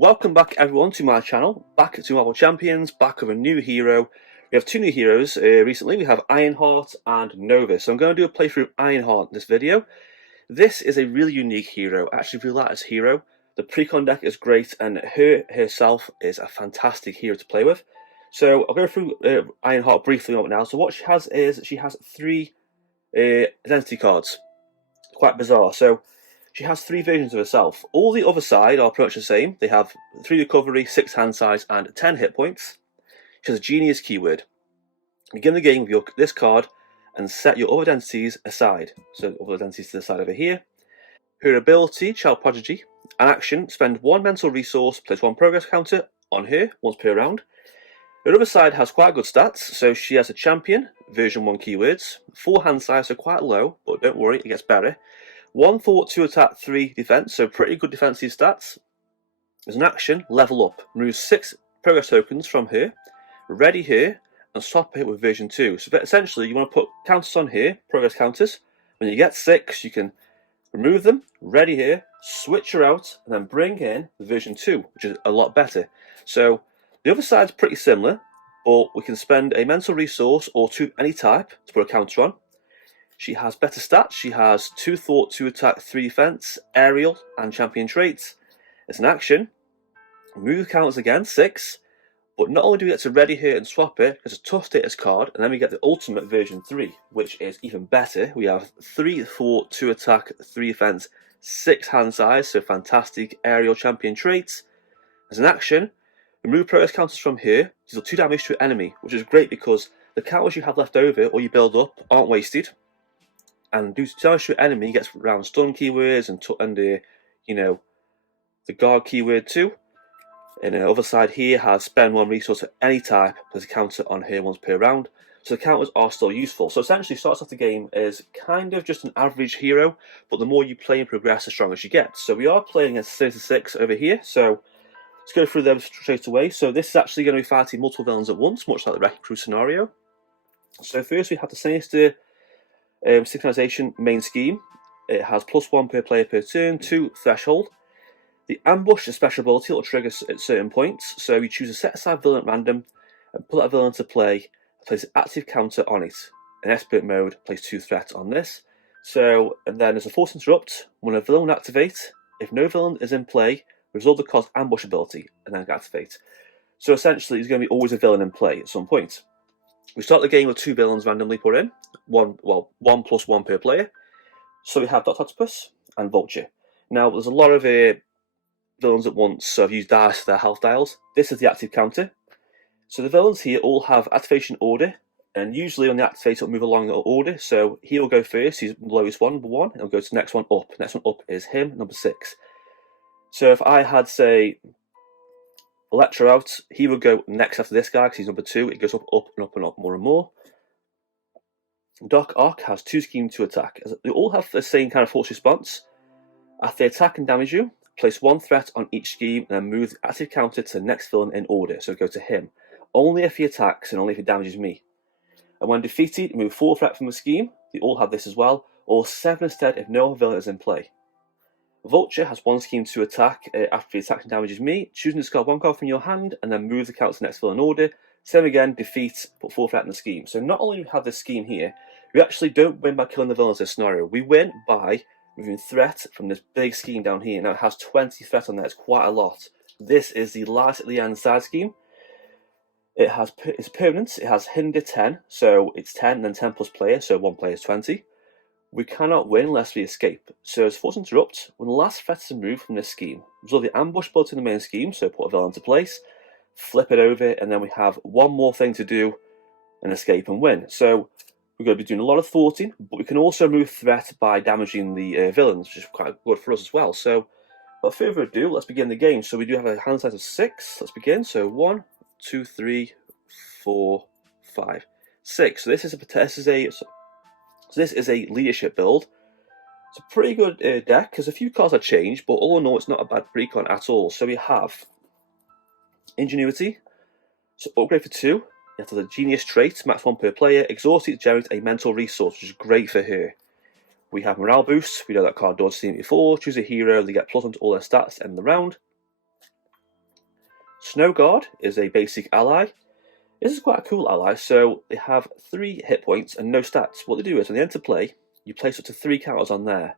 Welcome back everyone to my channel, back to Marvel Champions, back with a new hero. We have two new heroes recently. We have Ironheart and Nova. So I'm going to do a playthrough of Ironheart in this video. This is a really unique hero. I actually really like this hero. The precon deck is great and her herself is a fantastic hero to play with. So I'll go through Ironheart briefly right now. So what she has is she has three identity cards. Quite bizarre. So she has three versions of herself. All the other side are pretty much the same. They have 3 recovery, 6 hand size, and 10 hit points. She has a genius keyword. Begin the game with this card and set your other identities aside. So other identities to the side over here. Her ability, Child Prodigy. An action, spend 1 mental resource, place 1 progress counter on her once per round. Her other side has quite good stats. So she has a champion, version 1 keywords. 4 hand size, so quite low, but don't worry, it gets better. 1 thought, 2 attack, 3 defense, so pretty good defensive stats. As an action, level up. Remove 6 progress tokens from her, ready her, and swap it with version 2. So essentially, you want to put counters on here, progress counters. When you get 6, you can remove them, ready her, switch her out, and then bring in the version 2, which is a lot better. So the other side's pretty similar, but we can spend a mental resource or 2 any type to put a counter on. She has better stats. She has 2 thought, 2 attack, 3 defense, aerial, and champion traits. As an action, move counters again, 6. But not only do we get to ready her and swap it, it's a tough status card, and then we get the ultimate version 3, which is even better. We have 3 thought, 2 attack, 3 defense, 6 hand size, so fantastic aerial champion traits. As an action, remove progress counters from here, deal 2 damage to an enemy, which is great because the counters you have left over or you build up aren't wasted. And do damage to an enemy gets around stun keywords and the guard keyword too. And the other side here has spend 1 resource of any type, there's a counter on here once per round. So the counters are still useful. So essentially starts off the game as kind of just an average hero, but the more you play and progress, the stronger she gets. So we are playing as Sinister Six over here, so let's go through them straight away. So this is actually going to be fighting multiple villains at once, much like the Wrecking Crew scenario. So first we have the Sinister Synchronization main scheme. It has +1 per player per turn, 2 threshold. The ambush is a special ability that will trigger at certain points. So you choose a set aside villain at random and put that villain into play, place an active counter on it. In expert mode, place 2 threats on this. So, and then there's a force interrupt. When a villain will activate, if no villain is in play, resolve the cost ambush ability and then activate. So essentially, there's going to be always a villain in play at some point. We start the game with 2 villains randomly put in, 1 plus 1 per player. So we have Dr. Octopus and Vulture. Now there's a lot of villains at once, so I've used dice for their health dials. This is the active counter. So the villains here all have activation order, and usually when they activate, it'll move along the order. So he will go first, he's the lowest one, number 1, and he'll go to the next one up. The next one up is him, number 6. So if I had, say, Electro out, he would go next after this guy because he's number 2. It goes up, up, and up, and up, more and more. Doc Ock has 2 schemes to attack. They all have the same kind of force response. After they attack and damage you, place 1 threat on each scheme and then move the active counter to the next villain in order, so go to him. Only if he attacks and only if he damages me. And when defeated, move 4 threat from the scheme. They all have this as well, or 7 instead if no villain is in play. Vulture has 1 scheme to attack after he attacks and damages me. Choosing to discard 1 card from your hand and then move the counter to the next villain in order. Same again, defeat, put 4 threat in the scheme. So not only do we have this scheme here, we actually don't win by killing the villains in this scenario. We win by moving threat from this big scheme down here. Now it has 20 threat on there, it's quite a lot. This is the last at the end side scheme. It's permanent, it has hinder 10, so it's 10 and then 10 plus player, so 1 player is 20. We cannot win unless we escape. So as force interrupt, when the last threat is removed from this scheme, resolve the ambush built in the main scheme, so put a villain into place, flip it over, and then we have 1 more thing to do and escape and win. So we're going to be doing a lot of thwarting, but we can also remove threat by damaging the villains, which is quite good for us as well. So without further ado, let's begin the game. So we do have a hand size of 6. Let's begin. So 1, 2, 3, 4, 5, 6. So this is a leadership build. It's a pretty good deck because a few cards have changed, but all in all, it's not a bad precon at all. So we have Ingenuity, so upgrade for 2. You have the Genius trait, max 1 per player. Exhaust it to generate a mental resource, which is great for her. We have Morale Boost. We know that card does seen it before. Choose a hero, they get +1 to all their stats at the end of the round. Snow Guard is a basic ally. This is quite a cool ally, so they have 3 hit points and no stats. What they do is, when they enter play, you place up to 3 counters on there.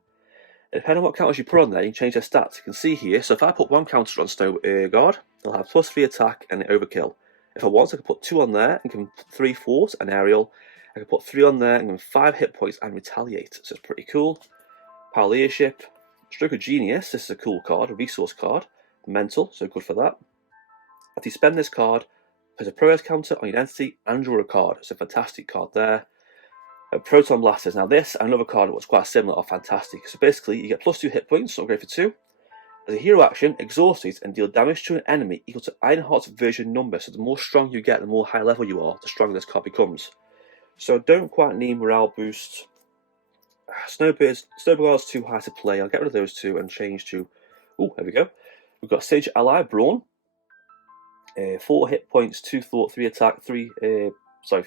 And depending on what counters you put on there, you can change their stats. You can see here, so if I put 1 counter on Snow Guard, they'll have +3 attack and overkill. If I want, I can put 2 on there and give them 3 force and aerial. I can put 3 on there and give them 5 hit points and retaliate, so it's pretty cool. Power Leadership, Stroke of Genius, this is a cool card, a resource card. Mental, so good for that. After you spend this card, place a progress counter on your entity and draw a card. It's a fantastic card there. Proton Blasters. Now this, another card that was quite similar, are fantastic. So basically, you get +2 hit points, so I'll go for 2. As a hero action, exhaust it and deal damage to an enemy equal to Ironheart's version number. So the more strong you get, the more high level you are, the stronger this card becomes. So I don't quite need morale boost. Snowbirds too high to play. I'll get rid of those 2 and change to... Oh, there we go. We've got Sage Ally, Brawn. 4 hit points, 2 thought, 3 attack,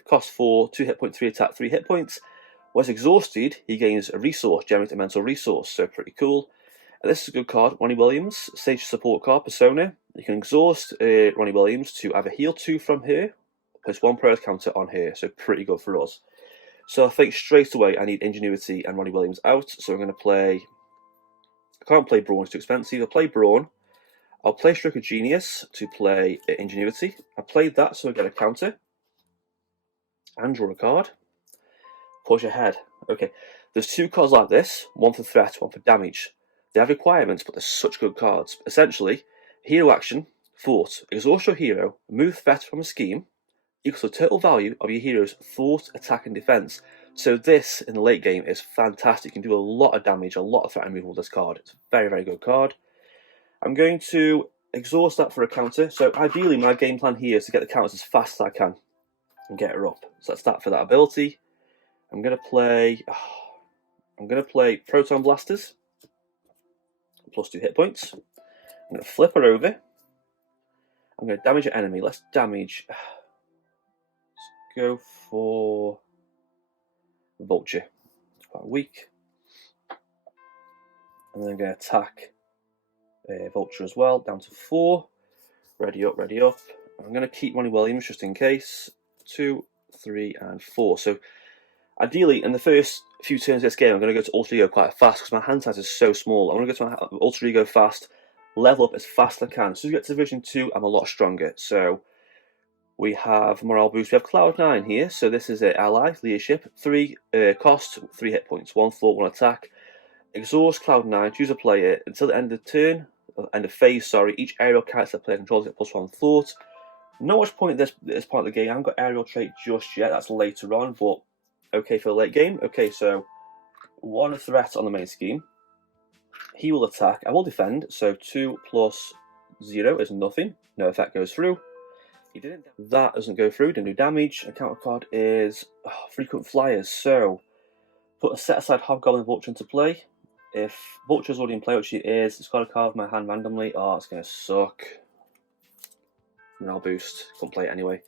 cost 4, 2 hit points, 3 attack, 3 hit points. Once exhausted, he gains a resource, generate a mental resource, so pretty cool. And this is a good card, Ronnie Williams, Sage support card, Persona. You can exhaust Ronnie Williams to either heal 2 from here, plus 1 progress counter on here, so pretty good for us. So I think straight away I need Ingenuity and Ronnie Williams out, so I'm going to play... I can't play Brawn, it's too expensive. I'll play Brawn. I'll play Stroke of Genius to play Ingenuity. I played that so I get a counter. And draw a card. Push ahead. Okay, there's 2 cards like this, one for threat, one for damage. They have requirements, but they're such good cards. Essentially, hero action, thought. Exhaust your hero, move threat from a scheme, equals the total value of your hero's thought, attack, and defense. So this, in the late game, is fantastic. You can do a lot of damage, a lot of threat removal with this card. It's a very, very good card. I'm going to exhaust that for a counter. So ideally, my game plan here is to get the counters as fast as I can and get her up. So that's that for that ability. I'm going to play Proton Blasters, +2 hit points. I'm going to flip her over. I'm going to damage an enemy. Let's damage. Let's go for Vulture. It's quite weak. And then I'm going to attack Vulture as well, down to 4. Ready up, ready up. I'm going to keep Ronnie Williams just in case. 2, 3, and 4. So ideally, in the first few turns of this game, I'm going to go to Alter Ego quite fast because my hand size is so small. I want to go to my Alter Ego fast, level up as fast as I can. As soon as we get to Division 2, I'm a lot stronger. So we have Morale Boost. We have Cloud9 here. So this is an ally, leadership. 3 cost, 3 hit points. 1 thought, 1 attack. Exhaust Cloud9, choose a player. Until the end of turn, end of phase, sorry, each aerial character player controls get +1 thought. Not much point at this point of the game. I haven't got aerial trait just yet. That's later on, but okay for the late game. Okay, so 1 threat on the main scheme. He will attack. I will defend. So 2 + 0 is nothing. No effect goes through. He didn't. That doesn't go through. Didn't do damage. And counter card is frequent flyers. So put a set aside Hobgoblin Vulture into play. If Vulture's already in play, which it is, it's got a card in my hand randomly. Oh, it's gonna suck. Morale boost. Can't play it anyway.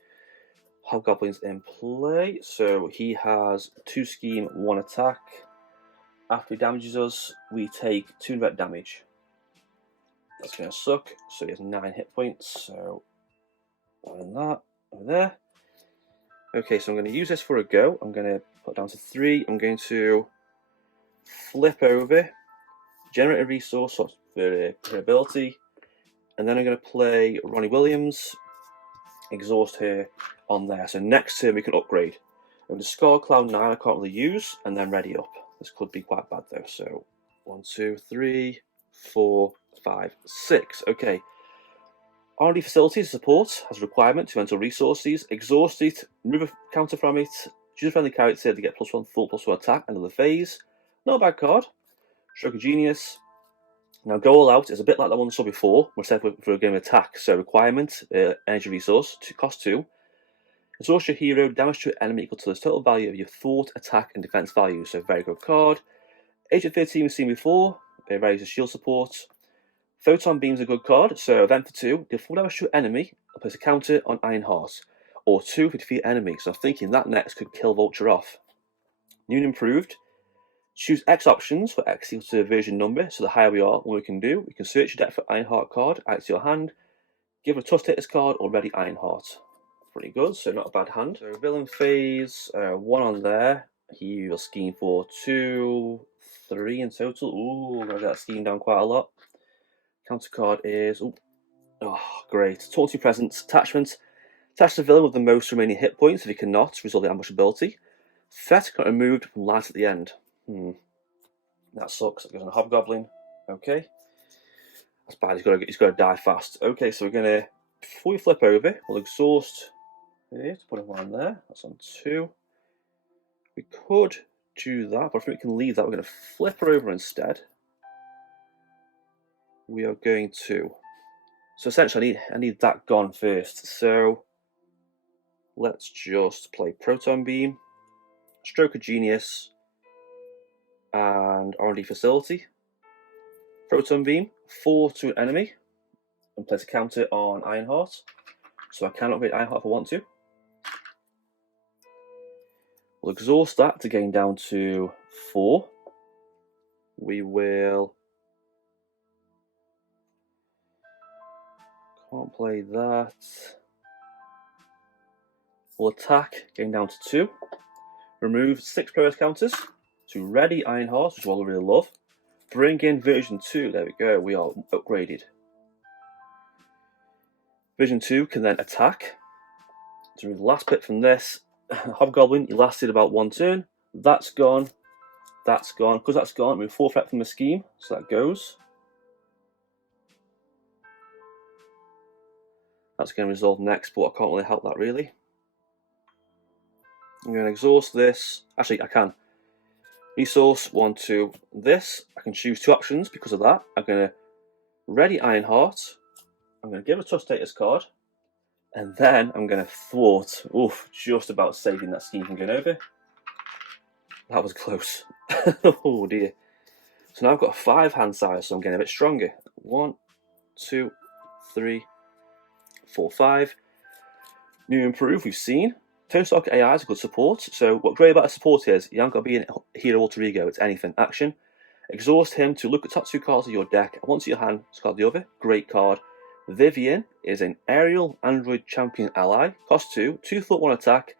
Hobgoblin's in play, so he has 2 scheme, 1 attack. After he damages us, we take 2 vet damage. That's going to suck, so he has 9 hit points, so and that, over there. Okay, so I'm going to use this for a go. I'm going to put it down to 3. I'm going to flip over, generate a resource for her ability, and then I'm going to play Ronnie Williams, exhaust her on there. So next turn we can upgrade. I'm going to discard Cloud9 I can't really use, and then ready up. This could be quite bad though. So 1, 2, 3, 4, 5, 6. Okay. R&D Facilities support has a requirement to enter resources. Exhaust it, remove a counter from it, choose a friendly character to get +1 full +1 attack, another phase. Not a bad card. Stroke of Genius. Now go all out is a bit like that one we saw before. We're set for a game of attack. So requirement, energy resource, cost 2. Exhaust your hero, damage to an enemy equal to the total value of your thought, attack, and defense value. So very good card. Agent 13 we've seen before. It raises shield support. Photon Beam's a good card. So event for 2. Deal full damage to an enemy. I'll place a counter on Ironheart. Or 2 if you defeat an enemy. So I'm thinking that next could kill Vulture off. New and improved. Choose X options for X equals to the version number. So the higher we are, what we can do. We can search your deck for Ironheart card, add it to your hand. give a tough status card or ready Ironheart. Pretty good, so not a bad hand. So villain phase, 1 on there. He will scheme for 2, 3 in total. Ooh, I'm gonna get that scheme down quite a lot. Counter card is great. Taunting Presence, attachment. Attach the villain with the most remaining hit points if he cannot, resolve the ambush ability. Threat got removed from light at the end. That sucks. That goes on a Hobgoblin. Okay. That's bad. He's got to die fast. Okay, so we're gonna, before we flip over, we'll exhaust it. Put it on there. That's on 2. We could do that, but I think we can leave that. We're going to flip her over instead. We are going to. So essentially, I need that gone first. So let's just play Proton Beam, Stroke of Genius, and R&D Facility. Proton Beam, 4 to an enemy, and place a counter on Ironheart. So I can upgrade Ironheart if I want to. We'll exhaust that to gain down to 4. We will. Can't play that. We'll attack, gain down to 2. Remove 6 prowess counters to ready Ironheart, which is what I really love. Bring in version 2. There we go. We are upgraded. Version 2 can then attack. To remove the last bit from this, Hobgoblin, you lasted about 1 turn. That's gone. That's gone. Because that's gone, remove 4 threat from the scheme. So that goes. That's going to resolve next, but I can't really help that really. I'm going to exhaust this. Actually, I can. Resource 1, 2. This, I can choose 2 options because of that. I'm going to ready Ironheart. I'm going to give a tough status card. And then I'm going to thwart. Oof, just about saving that scheme from going over. That was close. Oh dear. So now I've got 5 hand size, so I'm getting a bit stronger. 1, 2, 3, 4, 5. New improve, we've seen. Turnstock AI is a good support. So what's great about a support is you haven't got to be a hero alter ego, it's anything. Action. Exhaust him to look at top 2 cards of your deck. And once your hand, discard the other. Great card. Vivian is an aerial android champion ally. Cost 2, 2 thought 1 attack.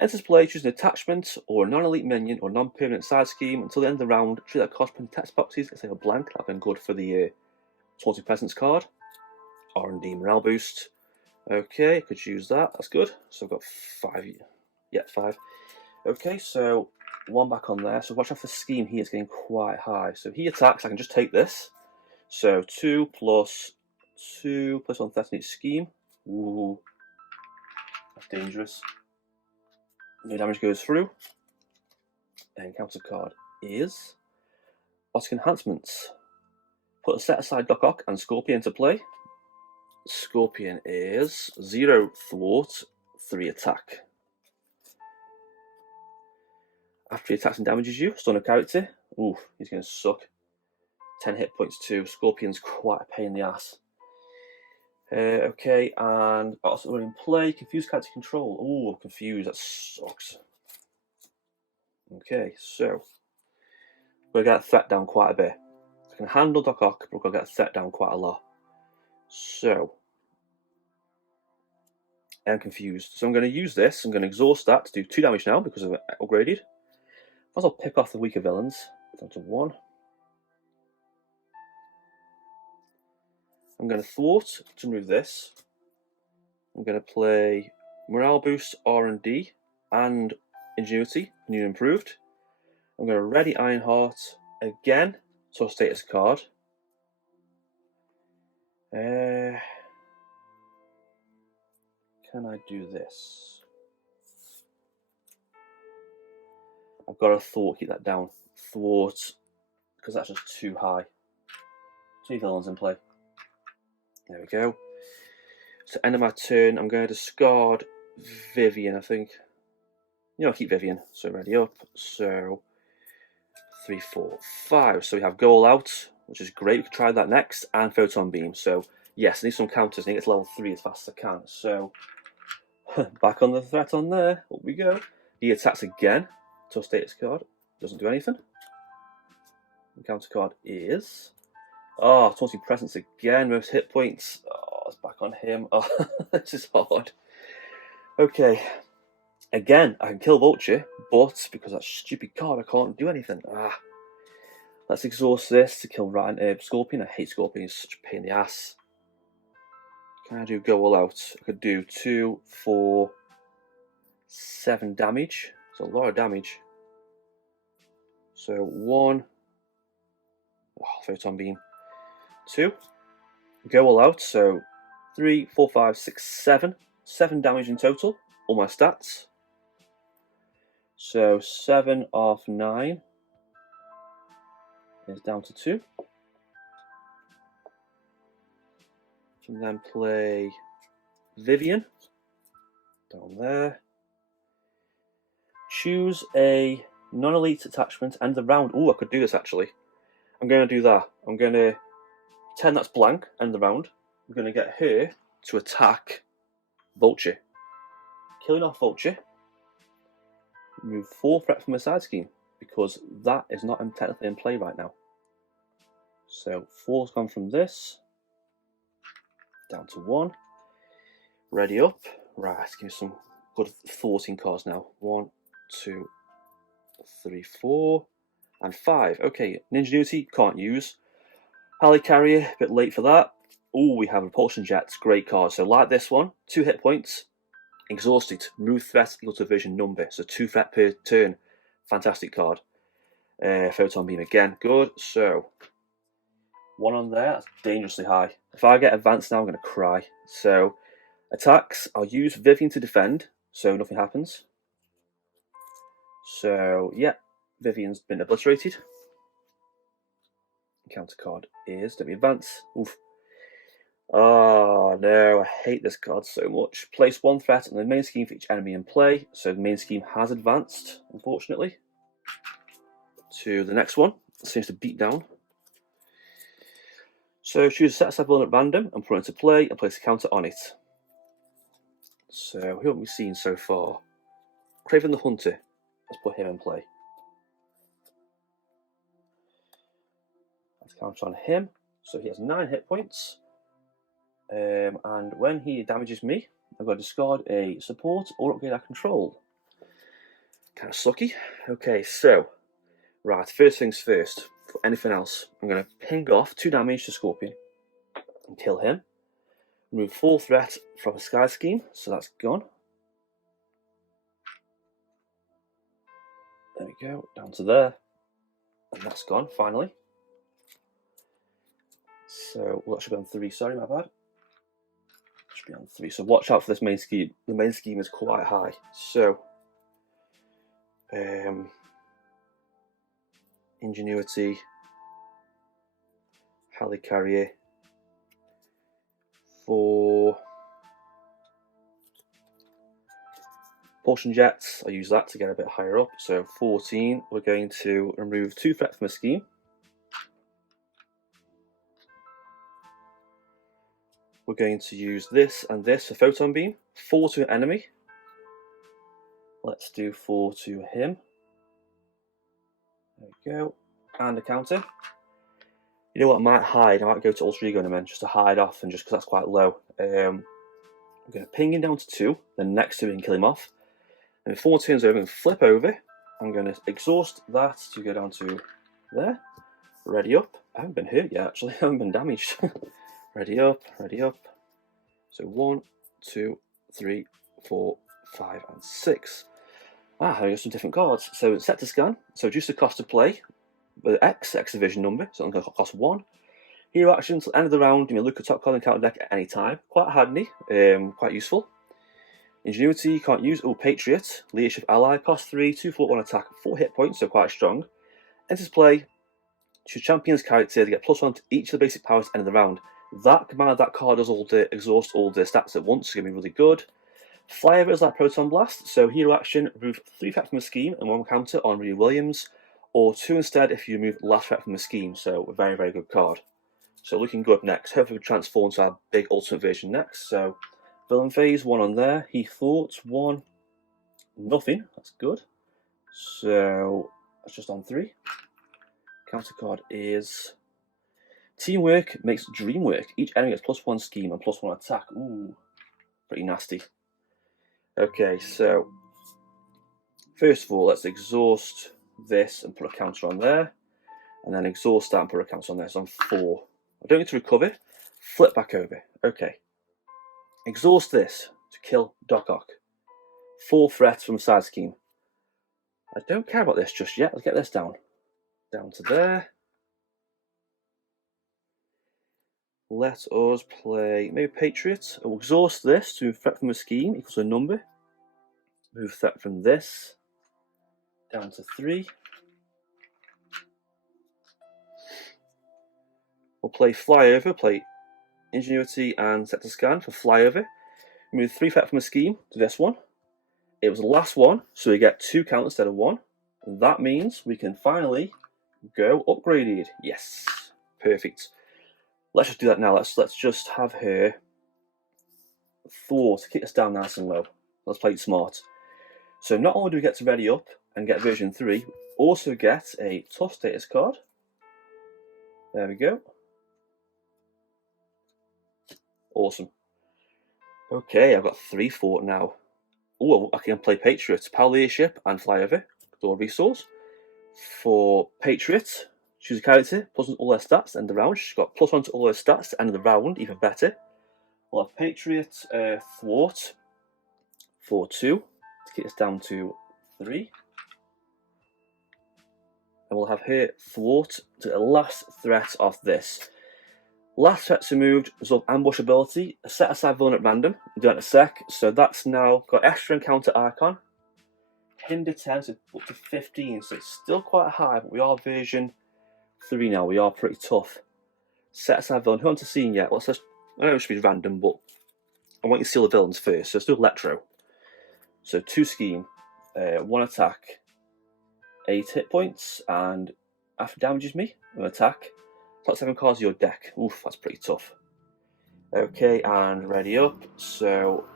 Enters play, choose an attachment or a non-elite minion or non-permanent side scheme until the end of the round. Treat that cost from text boxes as a blank. That'd been good for the Taunting Presence card. R&D morale boost. Okay, could use that. That's good. So I've got 5. Yeah, 5. Okay, so 1 back on there. So watch out for the scheme here. It's getting quite high. So he attacks. I can just take this. So 2 plus 2 plus 1 13 each scheme. Ooh, that's dangerous. No damage goes through. And counter card is Otic Enhancements. Put a set aside Doc Ock and Scorpion into play. Scorpion is 0 thwart, 3 attack. After he attacks and damages you, stun a character. Ooh, he's going to suck. 10 hit points too. Scorpion's quite a pain in the ass. Okay, and also when in play, confused character control. Ooh, confused, that sucks. Okay, so we're going to get threat down quite a bit. I can handle Doc Ock, but we're going to get threat down quite a lot. So I'm confused. So I'm going to use this. I'm going to exhaust that to do 2 damage now because I've upgraded. Might as well pick off the weaker villains. Down to 1. I'm going to thwart to remove this. I'm going to play morale boost, R&D, and ingenuity, new improved. I'm going to ready Ironheart again. So status card. Can I do this? I've got to thwart, keep that down. Thwart, because that's just too high. 2 villains in play. There we go. So end of my turn, I'm going to discard Vivian, I think. You know, I'll keep Vivian. So ready up. So 3, 4, 5. So we have Go All Out, which is great. We can try that next, and Photon Beam. So yes, I need some counters. I need to get to level 3 as fast as I can. So back on the threat on there. Up we go. He attacks again. Tough status card. Doesn't do anything. The counter card is Taunting Presence again. Most hit points. it's back on him. Oh, this is hard. Okay. Again, I can kill Vulture, but because that stupid card, I can't do anything. Let's exhaust this to kill Scorpion. I hate Scorpion, he's such a pain in the ass. Can I do go all out? I could do 2, 4, 7 damage. It's a lot of damage. So 1, Photon Beam. 2, go all out. So 3, 4, 5, 6, 7. 7 damage in total. All my stats. So 7 of 9 is down to 2. Can then play Vivian down there. Choose a non-elite attachment and the round. Oh, I could do this actually. I'm going to do that. I'm going to pretend that's blank and the round. I'm going to get her to attack Vulture. Killing off Vulture. Remove 4 threat from her side scheme because that is not technically in play right now. So 4's gone from this down to 1. Ready up. Right, give me some good 14 cards now. 1, 2, 3, 4, and 5. Okay, Ninjanuity, can't use. Helicarrier, a bit late for that. Oh, we have Repulsion Jets, great card. So like this one, 2 hit points. Exhausted, remove threat equal to vision number. So 2 threat per turn. Fantastic card. Photon Beam again, good. So 1 on there, that's dangerously high. If I get advanced now, I'm going to cry. So attacks, I'll use Vivian to defend, so nothing happens. So yeah, Vivian's been obliterated. Counter card is, let me advance. Oof. Oh no, I hate this card so much. Place 1 threat on the main scheme for each enemy in play. So the main scheme has advanced, unfortunately. To the next one. It seems to beat down. So choose a set aside villain at random and put it into play and place a counter on it. So who have we seen so far? Craven the Hunter. Let's put him in play. Let's counter on him. So he has 9 hit points. And when he damages me, I've got to discard a support or upgrade our control. Kind of sucky. Okay, so, right, first things first. For anything else, I'm going to ping off 2 damage to Scorpion and kill him. Remove 4 threat from a Sky Scheme, so that's gone. There we go, down to there. And that's gone, finally. So, well, that should be on 3, sorry, my bad. Should be on 3. So watch out for this main scheme. The main scheme is quite high. So Ingenuity, Helicarrier, 4 Propulsion Jets. I use that to get a bit higher up. So 14. We're going to remove 2 threat from a scheme. We're going to use this and this for Photon Beam. 4 to an enemy. Let's do 4 to him. There we go. And a counter. You know what, I might hide. I might go to Alter Ego in a minute just to hide off and just because that's quite low. I'm going to ping him down to 2. Then next to him kill him off. And if 4 turns over, I'm going to flip over. I'm going to exhaust that to go down to there. Ready up. I haven't been hurt yet actually. I haven't been damaged. Ready up, ready up. So 1, 2, 3, 4, 5, and 6. I got some different cards. So set to scan. So reduce the cost to play. With X division number. So it's going to cost 1. Hero action till the end of the round. You may look at top card and counter deck at any time. Quite handy. Quite useful. Ingenuity you can't use. Oh, Patriot. Leadership ally. Cost 3, 2, 4, 1 attack. 4 hit points. So quite strong. Enters play. Choose champion's character to get +1 to each of the basic powers at the end of the round. That command, that card does all the exhaust all the stats at once, it's going to be really good. Flyover is like Proton Blast, so hero action, remove 3 threat from a scheme and 1 counter on Ryu Williams, or 2 instead if you remove last threat from a scheme, so a very, very good card. So looking good next. Hopefully we transform to our big ultimate version next. So villain phase, 1 on there. He thoughts, 1, nothing, that's good. So that's just on 3. Counter card is Teamwork makes dream work. Each enemy gets +1 scheme and +1 attack. Ooh, pretty nasty. Okay, so first of all, let's exhaust this and put a counter on there. And then exhaust that and put a counter on there. So I'm 4. I don't need to recover. Flip back over. Okay. Exhaust this to kill Decoy. 4 threats from side scheme. I don't care about this just yet. Let's get this down. Down to there. Let us play maybe Patriot. We'll exhaust this to move threat from a scheme equals a number. Move threat from this down to 3. We'll play Flyover, play Ingenuity and Sector Scan for Flyover. Move 3 threat from a scheme to this one. It was the last one, so we get 2 count instead of 1. And that means we can finally go upgraded. Yes, perfect. Let's just do that now. Let's just have her Thor to kick us down nice and low. Let's play it smart. So not only do we get to ready up and get version 3, we also get a tough status card. There we go. Awesome. Okay, I've got 3 Thor now. Oh, I can play Patriot, Power Leadership and Flyover. Door resource. For Patriot, choose a character, plus on all their stats at the end of the round. She's got +1 to all her stats at the end of the round, even better. We'll have Patriot Thwart for 2 to get us down to 3. And we'll have her Thwart to the last threat of this. Last threats removed, result ambush ability, a set aside villain at random, do it in a sec. So that's now got extra encounter icon. Hinder 10, so up to 15, so it's still quite high, but we are version 3 now, we are pretty tough. Set aside villain, who haven't seen yet? I know it should be random, but I want you to see the villains first, so let's do Electro. So 2 scheme, 1 attack, 8 hit points, and after damages me, an attack, top 7 cards of your deck. Oof, that's pretty tough. Okay, and ready up, so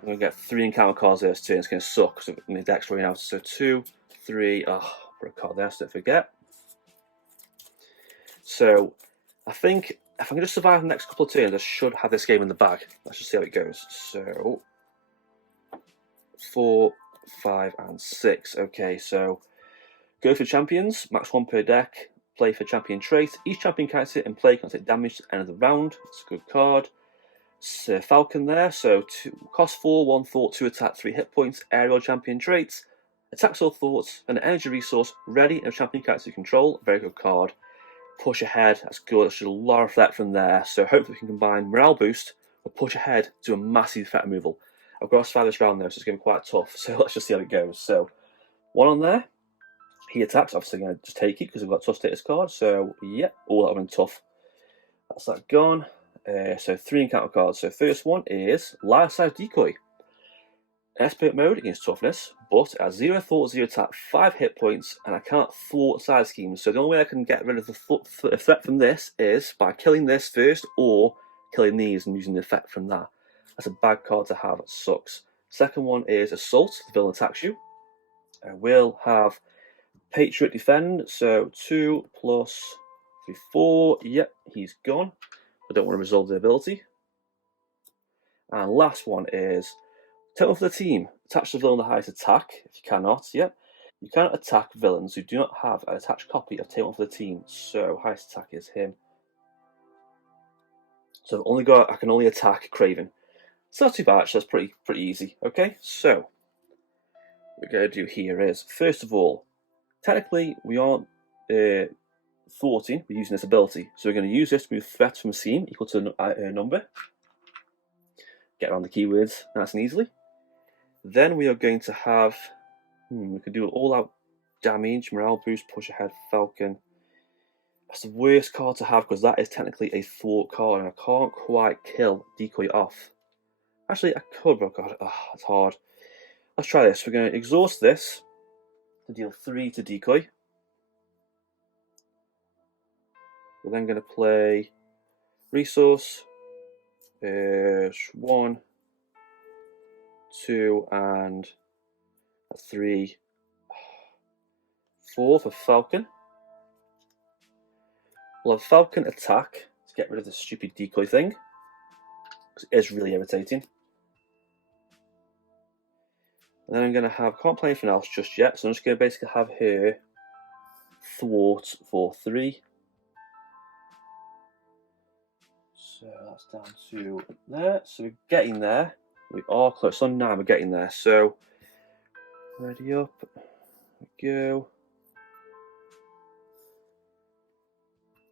I'm going to get 3 encounter cards this turn. It's going to suck because my deck's running out. So 2, 3, put a card there so don't forget. So I think if I can just survive the next couple of turns, I should have this game in the bag. Let's just see how it goes. So 4, 5, and 6. Okay, so go for champions, max 1 per deck, play for champion trait. Each champion character in play can take damage at the end of the round. It's a good card. Falcon there, so cost 4, 1 thought, 2 attack, 3 hit points, aerial champion traits, attacks all thoughts, an energy resource, ready and champion character you control, very good card. Push ahead, that's good, there's a lot of threat from there, so hopefully we can combine morale boost with push ahead to a massive threat removal. I've got to survive this round though, so it's going to be quite tough, so let's just see how it goes. So, 1 on there, he attacks, obviously I'm going to just take it because I've got a tough status card, so yeah, that would have been tough. That's that gone. So 3 encounter cards. So first one is Life-Size Decoy. Expert mode against toughness, but it has 0 thought, 0 attack, 5 hit points, and I can't thwart side schemes. So the only way I can get rid of the threat from this is by killing this first or killing these and using the effect from that. That's a bad card to have, it sucks. Second one is Assault, the villain attacks you. I will have Patriot Defend, so 2 plus 3, 4. Yep, he's gone. I don't want to resolve the ability. And last one is Total for the team. Attach the villain the highest attack. If you cannot, yep. You cannot attack villains who do not have an attached copy of Table for the team. So highest attack is him. So I can only attack Craven. So not too bad, actually, that's pretty easy. Okay, so what we're gonna do here is, first of all, technically we aren't thwarting, we're using this ability. So we're going to use this to move threats from a scheme equal to a number. Get around the keywords nice and easily. Then we are going to have, we could do all out damage, morale boost, push ahead, Falcon. That's the worst card to have because that is technically a thwart card and I can't quite kill Decoy off. Actually, I could, but God, it's hard. Let's try this. We're going to exhaust this to deal 3 to Decoy. We're then going to play resource, 1, 2, and 3, 4 for Falcon. We'll have Falcon attack to get rid of this stupid decoy thing, because it is really irritating. And then I'm going to have, can't play anything else just yet, so I'm just going to basically have her thwart for 3. So that's down to there. So we're getting there. We are close. On 9, we're getting there. So ready up. There we go.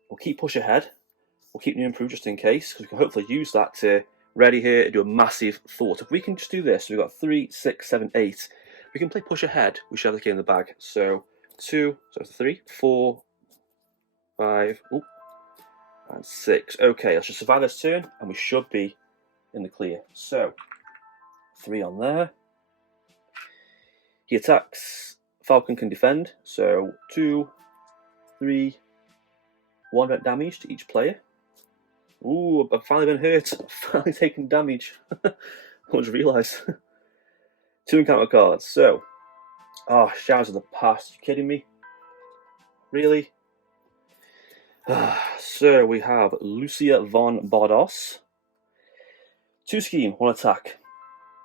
We'll keep push ahead. We'll keep new improve just in case, because we can hopefully use that to ready here and do a massive thwart. If we can just do this, so we've got 3, 6, 7, 8. We can play push ahead. We should have the game in the bag. So 2, so it's 3, 4, 5, ooh, and 6. Okay, let's just survive this turn, and we should be in the clear. So 3 on there. He attacks. Falcon can defend. So 2, 3, 1 rent damage to each player. Ooh, I've finally been hurt. I've finally taken damage. I just realised. 2 encounter cards. So, Shadows of the Past. Are you kidding me? Really? So we have Lucia von Bardos. 2 scheme, 1 attack.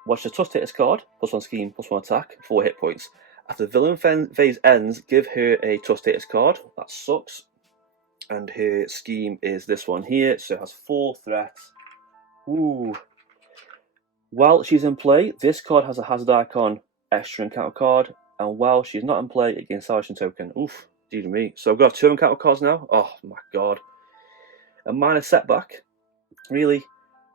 Watch the tough status card. +1 scheme, +1 attack. 4 hit points. After the villain phase ends, give her a tough status card. That sucks. And her scheme is this one here, so it has 4 threats. Ooh. While she's in play, this card has a hazard icon, extra encounter card, and while she's not in play, it gains salvation token. Oof, dear me. So I've got 2 encounter cards now. Oh my god. A minor setback. Really?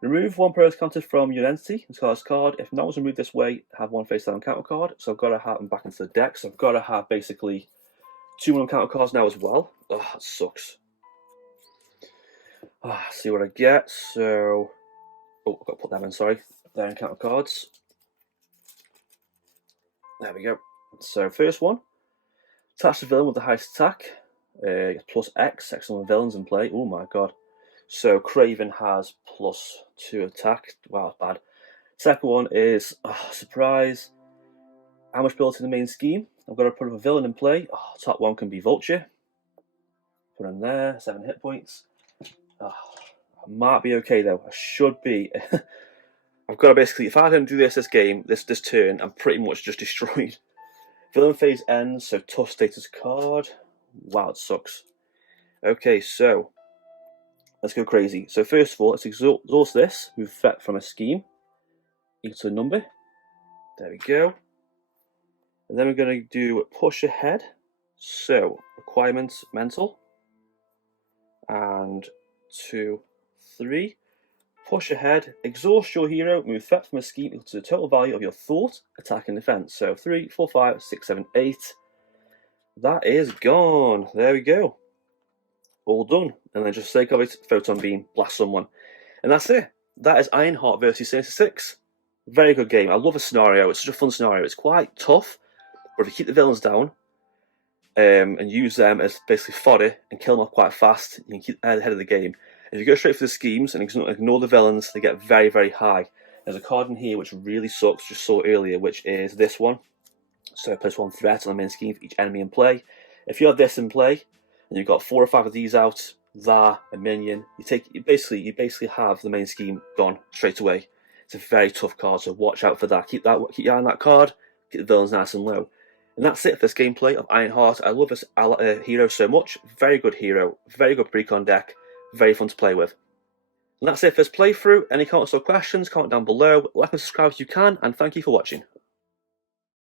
Remove 1 priority counter from your entity, this card. If no one's removed this way, have 1 face down encounter card. So I've got to have them back into the deck. So I've got to have basically 2 encounter cards now as well. Oh, that sucks. See what I get. So, I've got to put them in, sorry. They're encounter cards. There we go. So, first one. Attach the villain with the highest attack. +X. Excellent villains in play. Oh my god. So, Craven has +2 attack. Wow, that's bad. Second one is, surprise. How much built in the main scheme? I've got to put a villain in play. Top one can be Vulture. Put him there. 7 hit points. I might be okay though. I should be. I've got to basically, if I don't do this game, this turn, I'm pretty much just destroyed. Villain phase ends, so tough status card. Wow, it sucks. Okay, so let's go crazy. So first of all, let's exhaust this. Move threat from a scheme equal to a number. There we go. And then we're going to do push ahead. So requirements mental. And 2, 3. Push ahead, exhaust your hero, move threat from a scheme equal to the total value of your thought, attack, and defense. So 3, 4, 5, 6, 7, 8. That is gone. There we go. All done. And then just for the sake of it, photon beam, blast someone. And that's it. That is Ironheart versus Sinister Six. Very good game. I love the scenario. It's such a fun scenario. It's quite tough, but if you keep the villains down, and use them as basically fodder and kill them off quite fast, you can keep ahead of the game. If you go straight for the schemes and ignore the villains, they get very, very high. There's a card in here which really sucks, just saw earlier, which is this one. So +1 threat on the main scheme for each enemy in play. If you have this in play, and you've got 4 or 5 of these out, a minion, you basically have the main scheme gone straight away. It's a very tough card, so watch out for that. Keep your eye on that card, keep the villains nice and low. And that's it for this gameplay of Ironheart. I love this hero so much. Very good hero, very good precon deck, very fun to play with. And that's it for this playthrough. Any comments or questions, comment down below. Like and subscribe if you can, and thank you for watching.